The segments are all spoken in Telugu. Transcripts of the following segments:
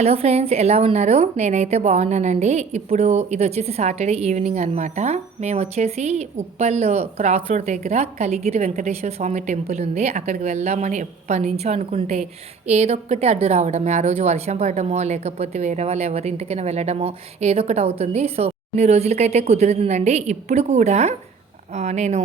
హలో ఫ్రెండ్స్, ఎలా ఉన్నారు? నేనైతే బాగున్నానండి. ఇప్పుడు ఇది వచ్చేసి సాటర్డే ఈవినింగ్ అనమాట. మేము వచ్చేసి ఉప్పల్ క్రాస్ రోడ్ దగ్గర కలిగిరి వెంకటేశ్వర స్వామి టెంపుల్ ఉంది. అక్కడికి వెళ్దామని ఎప్పటి నుంచో అనుకుంటే ఏదో ఒకటి అడ్డు రావడమే. ఆ రోజు వర్షం పడడమో, లేకపోతే వేరే వాళ్ళు ఎవరింటికైనా వెళ్ళడమో ఏదో ఒకటి అవుతుంది. సో కొన్ని రోజులకైతే కుదురుతుందండి. ఇప్పుడు కూడా నేను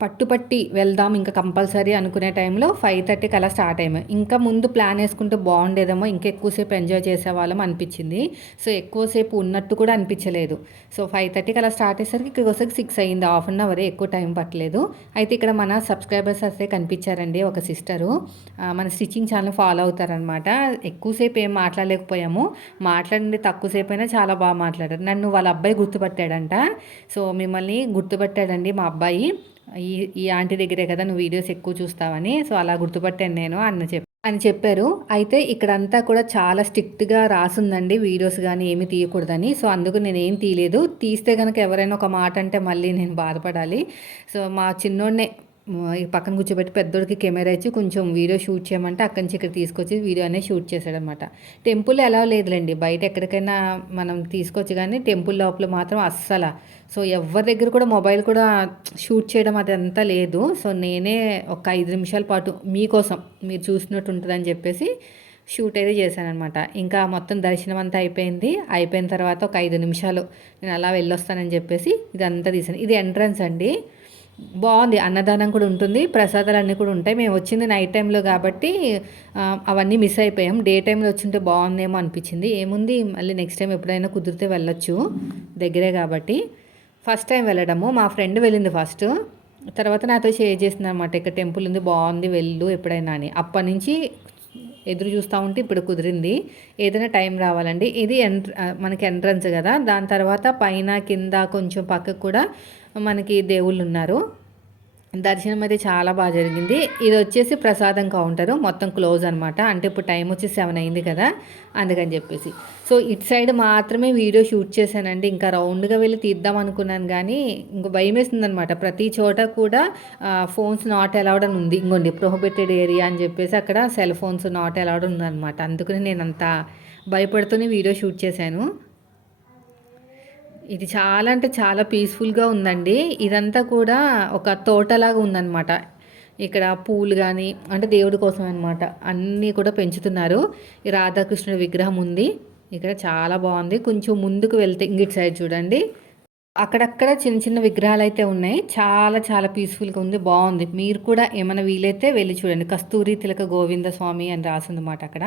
పట్టుపట్టి వెళ్దాం ఇంకా కంపల్సరీ అనుకునే టైంలో 5:30కి అలా స్టార్ట్ అయ్యాము. ఇంకా ముందు ప్లాన్ వేసుకుంటే బాగుండేదేమో, ఇంకా ఎక్కువసేపు ఎంజాయ్ చేసేవాళ్ళం అనిపించింది. సో ఎక్కువసేపు ఉన్నట్టు కూడా అనిపించలేదు. సో 5:30కి అలా స్టార్ట్ అయ్యేసరికి ఇక్కడికి వచ్చేసరికి 6 అయింది. హాఫ్ అన్ అవరే, ఎక్కువ టైం పట్టలేదు. అయితే ఇక్కడ మన సబ్స్క్రైబర్స్ అయితే కనిపించారండి. ఒక సిస్టరు మన స్టిచ్చింగ్ ఛానల్ ఫాలో అవుతారనమాట. ఎక్కువసేపు ఏం మాట్లాడలేకపోయాము. మాట్లాడింది తక్కువసేపు అయినా చాలా బాగా మాట్లాడారు. నన్ను వాళ్ళ అబ్బాయి గుర్తుపట్టాడంట. సో మిమ్మల్ని గుర్తుపట్టాడండి మా అబ్బాయి. ఈ ఈ ఆంటీ దగ్గరే కదా నువ్వు వీడియోస్ ఎక్కువ చూస్తావని. సో అలా గుర్తుపట్టాను నేను అని చెప్పారు. అయితే ఇక్కడంతా కూడా చాలా స్ట్రిక్ట్గా రాసుందండి, వీడియోస్ కానీ ఏమి తీయకూడదని. సో అందుకు నేను ఏం తీయలేదు. తీస్తే కనుక ఎవరైనా ఒక మాట అంటే మళ్ళీ నేను బాధపడాలి. సో మా చిన్నోడినే ఈ పక్కన కూర్చోబెట్టి పెద్దోడికి కెమెరా ఇచ్చి కొంచెం వీడియో షూట్ చేయమంటే అక్కడి నుంచి ఇక్కడ తీసుకొచ్చి వీడియో అనేది షూట్ చేశాడనమాట. టెంపుల్ ఎలా లేదులేండి, బయట ఎక్కడికైనా మనం తీసుకొచ్చి, కానీ టెంపుల్ లోపల మాత్రం అస్సలు. సో ఎవరి దగ్గర కూడా మొబైల్ కూడా షూట్ చేయడం అదంతా లేదు. సో నేనే ఒక 5 నిమిషాల పాటు మీకోసం మీరు చూసినట్టు ఉంటుందని చెప్పేసి షూట్ అయితే చేశానమాట. ఇంకా మొత్తం దర్శనం అంతా అయిపోయింది. అయిపోయిన తర్వాత ఒక 5 నిమిషాలు నేను అలా వెళ్ళొస్తానని చెప్పేసి ఇదంతా తీసాను. ఇది ఎంట్రన్స్ అండి. బాగుంది. అన్నదానం కూడా ఉంటుంది, ప్రసాదాలు అన్నీ కూడా ఉంటాయి. మేము వచ్చింది నైట్ టైంలో కాబట్టి అవన్నీ మిస్ అయిపోయాం. డే టైంలో వచ్చింటే బాగుందేమో అనిపించింది. ఏముంది, మళ్ళీ నెక్స్ట్ టైం ఎప్పుడైనా కుదిరితే వెళ్ళొచ్చు, దగ్గరే కాబట్టి. ఫస్ట్ టైం వెళ్ళడము, మా ఫ్రెండ్ వెళ్ళింది ఫస్ట్, తర్వాత నాతో షేర్ చేసింది అనమాట. ఇక్కడ టెంపుల్ ఉంది, బాగుంది, వెళ్ళు ఎప్పుడైనా అని. అప్పటి నుంచి ఎదురు చూస్తూ ఉంటే ఇప్పుడు కుదిరింది. ఏదైనా టైం రావాలండి. ఇది మనకి ఎంట్రన్స్ కదా. దాని తర్వాత పైన కింద కొంచెం పక్కకు కూడా మనకి దేవుళ్ళు ఉన్నారు. దర్శనం అయితే చాలా బాగా జరిగింది. ఇది వచ్చేసి ప్రసాదం కౌంటరు, మొత్తం క్లోజ్ అనమాట. అంటే ఇప్పుడు టైం వచ్చి 7 అయింది కదా, అందుకని చెప్పేసి. సో ఇటు సైడ్ మాత్రమే వీడియో షూట్ చేశానండి. ఇంకా రౌండ్గా వెళ్ళి తీద్దాం అనుకున్నాను, కానీ ఇంకో భయం వేస్తుంది అనమాట. ప్రతి చోట కూడా ఫోన్స్ నాట్ అలౌడ్ అని ఉంది. ఇంకోండి ప్రొహిబిటెడ్ ఏరియా అని చెప్పేసి అక్కడ సెల్ ఫోన్స్ నాట్ అలౌడ్ ఉందన్నమాట. అందుకని నేను అంత భయపడుతూనే వీడియో షూట్ చేశాను. ఇది చాలా అంటే చాలా పీస్ఫుల్గా ఉందండి. ఇదంతా కూడా ఒక తోటలాగా ఉందన్నమాట. ఇక్కడ పూలు కానీ అంటే దేవుడి కోసం అనమాట అన్నీ కూడా పెంచుతున్నారు. ఈ రాధాకృష్ణుడి విగ్రహం ఉంది ఇక్కడ, చాలా బాగుంది. కొంచెం ముందుకు వెళ్తే ఇంగిటి సైడ్ చూడండి, అక్కడక్కడ చిన్న చిన్న విగ్రహాలు అయితే ఉన్నాయి. చాలా చాలా పీస్ఫుల్గా ఉంది, బాగుంది. మీరు కూడా ఏమైనా వీలైతే వెళ్ళి చూడండి. కస్తూరి తిలక గోవింద స్వామి అని రాసిందన్నమాట అక్కడ.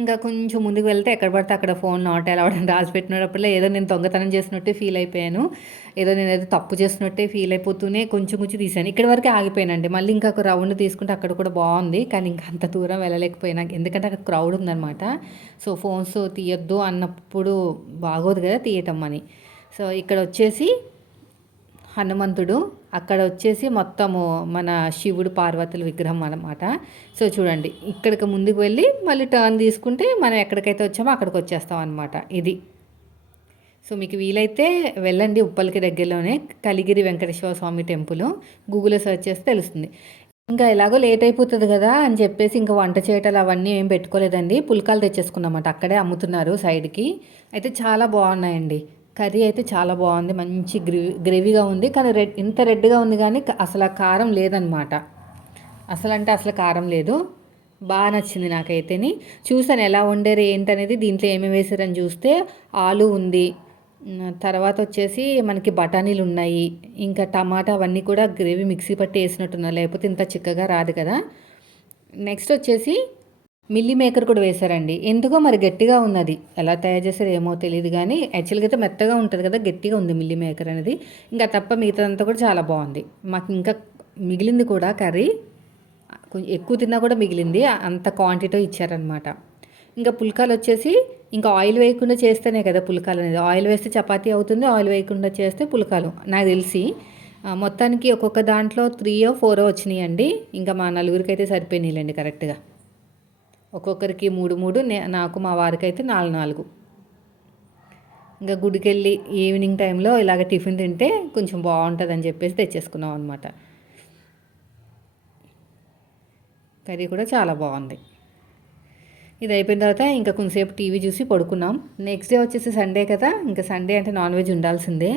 ఇంకా కొంచెం ముందుకు వెళ్తే ఎక్కడ పడితే అక్కడ ఫోన్ నాట్ అలౌడ్ అని రాసి పెట్టినప్పుడే ఏదో నేను దొంగతనం చేసినట్టే ఫీల్ అయిపోయాను. ఏదో తప్పు చేసినట్టే ఫీల్ అయిపోతూనే కొంచెం కొంచెం తీశాను. ఇక్కడ వరకే ఆగిపోయానండి. మళ్ళీ ఇంకా ఒక రౌండ్ తీసుకుంటే అక్కడ కూడా బాగుంది, కానీ ఇంకా అంత దూరం వెళ్ళలేకపోయినా, ఎందుకంటే అక్కడ క్రౌడ్ ఉందన్నమాట. సో ఫోన్స్ తీయొద్దు అన్నప్పుడు బాగోదు కదా తీయటం అని. సో ఇక్కడ వచ్చేసి హనుమంతుడు, అక్కడ వచ్చేసి మొత్తము మన శివుడు పార్వతుల విగ్రహం అన్నమాట. సో చూడండి, ఇక్కడికి ముందుకు వెళ్ళి మళ్ళీ టర్న్ తీసుకుంటే మనం ఎక్కడికైతే వచ్చామో అక్కడికి వచ్చేస్తాం అనమాట. ఇది. సో మీకు వీలైతే వెళ్ళండి, ఉప్పల్కి దగ్గరలోనే కలిగిరి వెంకటేశ్వర స్వామి టెంపుల్. గూగుల్లో సెర్చ్ చేస్తే తెలుస్తుంది. ఇంకా ఎలాగో లేట్ అయిపోతుంది కదా అని చెప్పేసి ఇంకా వంట చేయటాలు అవన్నీ ఏం పెట్టుకోలేదండి. పుల్కాలు తెచ్చేసుకున్నామాట, అక్కడే అమ్ముతున్నారు సైడ్కి. అయితే చాలా బాగున్నాయండి. కర్రీ అయితే చాలా బాగుంది, మంచి గ్రేవీగా ఉంది. కానీ ఇంత రెడ్గా ఉంది, కానీ అసలు కారం లేదనమాట. అసలు కారం లేదు. బాగా నచ్చింది నాకైతేని. చూసాను ఎలా వండారు ఏంటనేది, దీంట్లో ఏమేమి వేసారని చూస్తే ఆలు ఉంది, తర్వాత వచ్చేసి మనకి బఠానీలు ఉన్నాయి, ఇంకా టమాటా అవన్నీ కూడా గ్రేవీ మిక్సీ పట్టి వేసినట్టున్నారు, లేకపోతే ఇంత చిక్కగా రాదు కదా. నెక్స్ట్ వచ్చేసి మిల్లీ మేకర్ కూడా వేశారండి. ఎందుకో మరి గట్టిగా ఉన్నది, ఎలా తయారు చేశారో ఏమో తెలియదు, కానీ యాక్చువల్గా అయితే మెత్తగా ఉంటుంది కదా, గట్టిగా ఉంది మిల్లీ మేకర్ అనేది. ఇంకా తప్ప మిగతాదంతా కూడా చాలా బాగుంది. మాకు ఇంకా మిగిలింది కూడా కర్రీ, కొంచెం ఎక్కువ తిన్నా కూడా మిగిలింది, అంత క్వాంటిటీ ఇచ్చారనమాట. ఇంకా పుల్కాలు వచ్చేసి ఇంకా ఆయిల్ వేయకుండా చేస్తేనే కదా పుల్కాలు అనేది. ఆయిల్ వేస్తే చపాతీ అవుతుంది, ఆయిల్ వేయకుండా చేస్తే పుల్కాలు నాకు తెలిసి. మొత్తానికి ఒక్కొక్క దాంట్లో 3 or 4 వచ్చినాయండి. ఇంకా మా నలుగురికి అయితే సరిపోయినాయిలేండి కరెక్ట్గా. ఒక్కొక్కరికి 3 నాకు మా వారికి అయితే 4. ఇంకా గుడికి వెళ్ళి ఈవినింగ్ టైంలో ఇలాగ టిఫిన్ తింటే కొంచెం బాగుంటుందని చెప్పేసి తెచ్చేసుకున్నాం అనమాట. కర్రీ కూడా చాలా బాగుంది. ఇది అయిపోయిన తర్వాత ఇంకా కొంతసేపు టీవీ చూసి పడుకున్నాం. నెక్స్ట్ డే వచ్చేసి సండే కదా, ఇంకా సండే అంటే నాన్ వెజ్ ఉండాల్సిందే.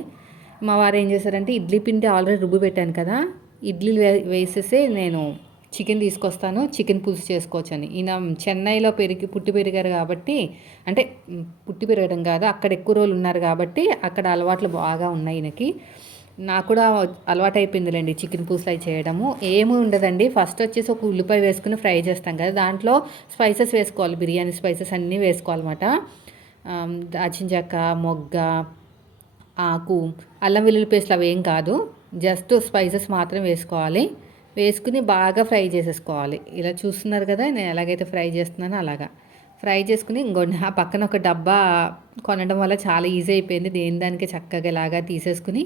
మా వారు ఏం చేశారంటే ఇడ్లీ పిండి ఆల్రెడీ రుబ్బు పెట్టాను కదా, ఇడ్లీలు వేసేసి నేను చికెన్ తీసుకొస్తాను, చికెన్ పులుసు చేసుకోవచ్చని. ఈయన చెన్నైలో పుట్టి పెరిగారు కాబట్టి, అంటే పుట్టి పెరగడం కాదు, అక్కడ ఎక్కువ రోజులు ఉన్నారు కాబట్టి అక్కడ అలవాట్లు బాగా ఉన్నాయి ఈయనకి. నాకు కూడా అలవాటు అయిపోయిందిలేండి చికెన్ పులుసు అవి చేయడము. ఏమీ ఉండదండి, ఫస్ట్ వచ్చేసి ఒక ఉల్లిపాయ వేసుకుని ఫ్రై చేస్తాం కదా, దాంట్లో స్పైసెస్ వేసుకోవాలి, బిర్యానీ స్పైసెస్ అన్నీ వేసుకోవాలన్నమాట. దాచిన చెక్క, మొగ్గ, ఆకు, అల్లం వెల్లుల్లి పేస్ట్లు అవి ఏం కాదు, జస్ట్ స్పైసెస్ మాత్రం వేసుకోవాలి. వేసుకుని బాగా ఫ్రై చేసేసుకోవాలి. ఇలా చూస్తున్నారు కదా నేను ఎలాగైతే ఫ్రై చేస్తున్నానో అలాగా ఫ్రై చేసుకుని ఇంకోండి ఆ పక్కన ఒక డబ్బా కొనడం వల్ల చాలా ఈజీ అయిపోయింది. దేని దానికి చక్కగా ఇలాగా తీసేసుకుని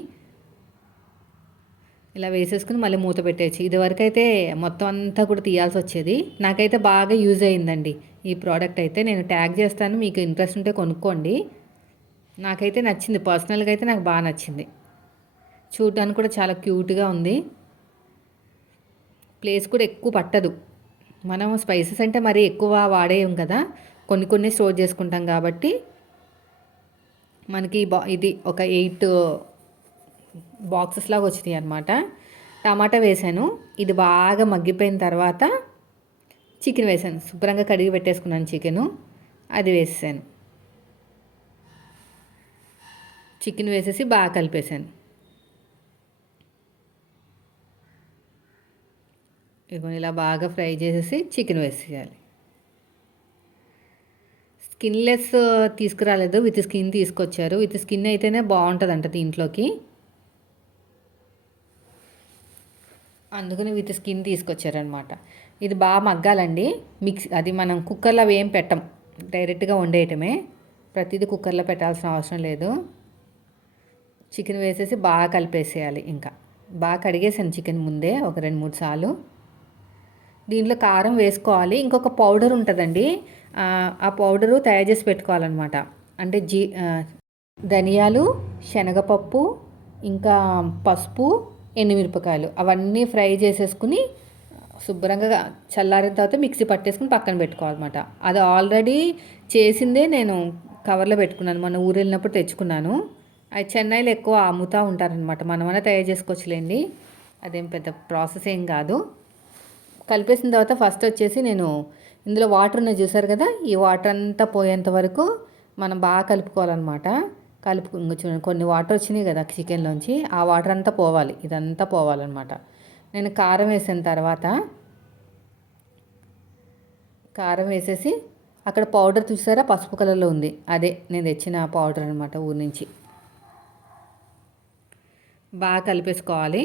ఇలా వేసేసుకుని మళ్ళీ మూత పెట్టేయచ్చు. ఇదివరకు అయితే మొత్తం అంతా కూడా తీయాల్సి వచ్చేది. నాకైతే బాగా యూజ్ అయిందండి ఈ ప్రోడక్ట్ అయితే. నేను ట్యాగ్ చేస్తాను, మీకు ఇంట్రెస్ట్ ఉంటే కొనుక్కోండి. నాకైతే నచ్చింది, పర్సనల్గా అయితే నాకు బాగా నచ్చింది. చూడడానికి కూడా చాలా క్యూట్గా ఉంది. ప్లేస్ కూడా ఎక్కువ పట్టదు. మనం స్పైసెస్ అంటే మరీ ఎక్కువ వాడేయం కదా, కొన్ని కొన్ని స్టోర్ చేసుకుంటాం కాబట్టి మనకి ఇది ఒక 8 బాక్సెస్ లాగా వచ్చినాయి అనమాట. టమాటా వేసాను, ఇది బాగా మగ్గిపోయిన తర్వాత చికెన్ వేసాను. శుభ్రంగా కడిగి పెట్టేసుకున్నాను చికెను, అది వేసాను. చికెన్ వేసేసి బాగా కలిపేసాను. ఇదిగోండి ఇలా బాగా ఫ్రై చేసేసి చికెన్ వేసేయాలి. స్కిన్లెస్ తీసుకురాలేదు, విత్ స్కిన్ తీసుకొచ్చారు. విత్ స్కిన్ అయితేనే బాగుంటుందంట దీంట్లోకి, అందుకని విత్ స్కిన్ తీసుకొచ్చారనమాట. ఇది బాగా మగ్గాలండి. అది మనం కుక్కర్లో అవి ఏం పెట్టం, డైరెక్ట్గా వండేయటమే. ప్రతిదీ కుక్కర్లో పెట్టాల్సిన అవసరం లేదు. చికెన్ వేసేసి బాగా కలిపేసేయాలి. ఇంకా బాగా కడిగేసాను చికెన్ ముందే ఒక 2-3 సార్లు. దీంట్లో కారం వేసుకోవాలి. ఇంకొక పౌడర్ ఉంటుందండి, ఆ పౌడరు తయారు చేసి పెట్టుకోవాలన్నమాట. అంటే ధనియాలు, శనగపప్పు, ఇంకా పసుపు, ఎండుమిరపకాయలు అవన్నీ ఫ్రై చేసేసుకుని శుభ్రంగా చల్లారిన తర్వాత మిక్సీ పట్టేసుకుని పక్కన పెట్టుకోవాలన్నమాట. అది ఆల్రెడీ చేసిందే నేను కవర్లో పెట్టుకున్నాను, మొన్న ఊరు వెళ్ళినప్పుడు తెచ్చుకున్నాను. అది చెన్నైలో ఎక్కువ అమ్ముతూ ఉంటారనమాట. మనమన్నా తయారు చేసుకోవచ్చులేండి, అదేం పెద్ద ప్రాసెస్ ఏం కాదు. కలిపేసిన తర్వాత ఫస్ట్ వచ్చేసి నేను ఇందులో వాటర్ ఉన్నాయి చూసారు కదా, ఈ వాటర్ అంతా పోయేంత వరకు మనం బాగా కలుపుకోవాలన్నమాట. చూడండి కొన్ని వాటర్ వచ్చినాయి కదా చికెన్లోంచి, ఆ వాటర్ అంతా పోవాలి, ఇదంతా పోవాలన్నమాట. నేను కారం వేసిన తర్వాత కారం వేసేసి అక్కడ పౌడర్ చూసారా పసుపు కలర్లో ఉంది, అదే నేను తెచ్చిన పౌడర్ అనమాట ఊరి నుంచి. బాగా కలిపేసుకోవాలి.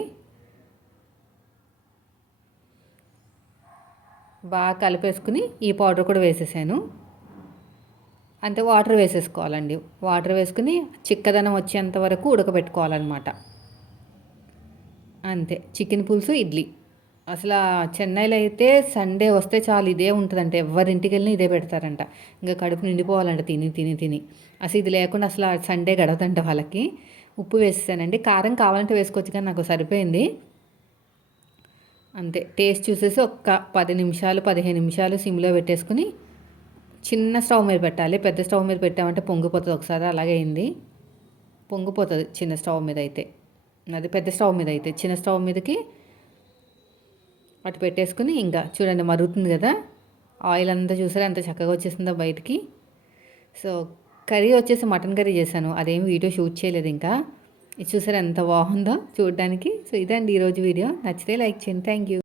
బాగా కలిపేసుకుని ఈ పౌడర్ కూడా వేసేసాను. అంతే, వాటర్ వేసేసుకోవాలండి. వాటర్ వేసుకుని చిక్కదనం వచ్చేంత వరకు ఉడకబెట్టుకోవాలన్నమాట. అంతే, చికెన్ పులుసు ఇడ్లీ. అసలు చెన్నైలో అయితే సండే వస్తే చాలు ఇదే ఉంటుందంట, ఎవరింటికి వెళ్ళినా ఇదే పెడతారంట. ఇంకా కడుపు నిండిపోవాలంట తిని తిని తిని. అసలు ఇది లేకుండా అసలు సండే గడవదంట వాళ్ళకి. ఉప్పు వేసేసానండి, కారం కావాలంటే వేసుకోవచ్చు కానీ నాకు సరిపోయింది. అంతే, టేస్ట్ చూసేసి ఒక్క 10 నిమిషాలు 15 నిమిషాలు సిమ్లో పెట్టేసుకుని చిన్న స్టవ్ మీద పెట్టాలి. పెద్ద స్టవ్ మీద పెట్టామంటే పొంగిపోతుంది, ఒకసారి అలాగే అయింది, పొంగిపోతుంది చిన్న స్టవ్ మీద అయితే. అది పెద్ద స్టవ్ మీద అయితే, చిన్న స్టవ్ మీదకి అటు పెట్టేసుకుని ఇంకా చూడండి మరుగుతుంది కదా, ఆయిల్ అంతా చూసారా ఎంత చక్కగా వచ్చేసిందో బయటికి. సో కర్రీ వచ్చేసి మటన్ కర్రీ చేశాను, అదేం వీడియో షూట్ చేయలేదు ఇంకా. ఇది చూసారా ఎంత బాగుందో చూడడానికి. సో ఇదండి ఈరోజు వీడియో, నచ్చితే లైక్ చేయండి. Thank you.